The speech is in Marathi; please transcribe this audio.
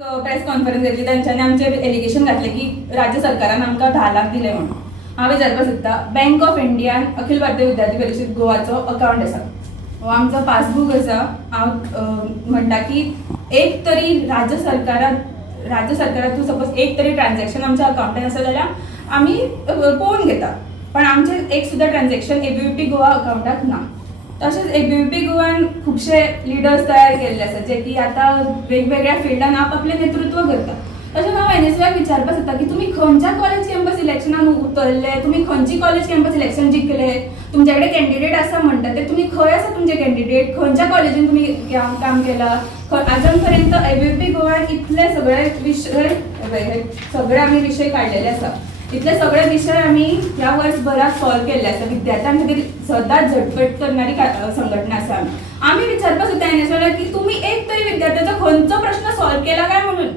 प्रेस कॉन्फरन्स घेतली त्यांच्यानी आमचे एलिगेशन घातले की राज्य सरकारान आमकां 10 लाख दिले म्हणून. हांव विचारपाक सोदता, bank of Indian Akhil Bharatiya विद्यार्थी परिषद गोवाचो अकाउंट आसा, हो आमचो पासबूक आसा. हांव म्हणटा की एक तरी राज्य सरकारात तूं सपोज एक तरी ट्रान्झॅक्शन आमच्या अकाउंटान आसा जाल्यार आमी पळोवन घेता, पण आमचे एक सुद्दां ट्रान्झॅक्शन एबीवीपी गोवा अकाउंटाक ना. तशेंच एबीवीपी गोवान खुबशे लिडर्स तयार केल्ले आसात जे की आतां वेगवेगळ्या फिल्डान आपआपलें नेतृत्व करता. तशेंच हांव एनएसयूआक विचारपाक सोदता की तुमी खंयच्या कॉलेज कॅम्पस इलेक्शनान उतरले, तुमी खंयची कॉलेज कॅम्पस इलेक्शन जिखले, तुमचे कडेन कॅन्डिडेट आसा म्हणटा ते तुमी खंय आसा तुमचे कॅन्डिडेट, खंयच्या कॉलेजीन तुमी काम केलां. आजून पर्यंत एबीवीपी गोवान इतले सगळे विशय सगळे आमी विशय काडलेले आसा, इतले सगळे विशय आमी ह्या वर्सभराक सॉल्व केल्ले आसा. विद्यार्थ्यां खातीर सदांच झटपट करणारी संघटना आसा. आमी विचारपाक सोदता एनएसयूआक की तुमी एक तरी विद्यार्थ्याचो खंयचो प्रश्न सॉल्व केला काय म्हणून.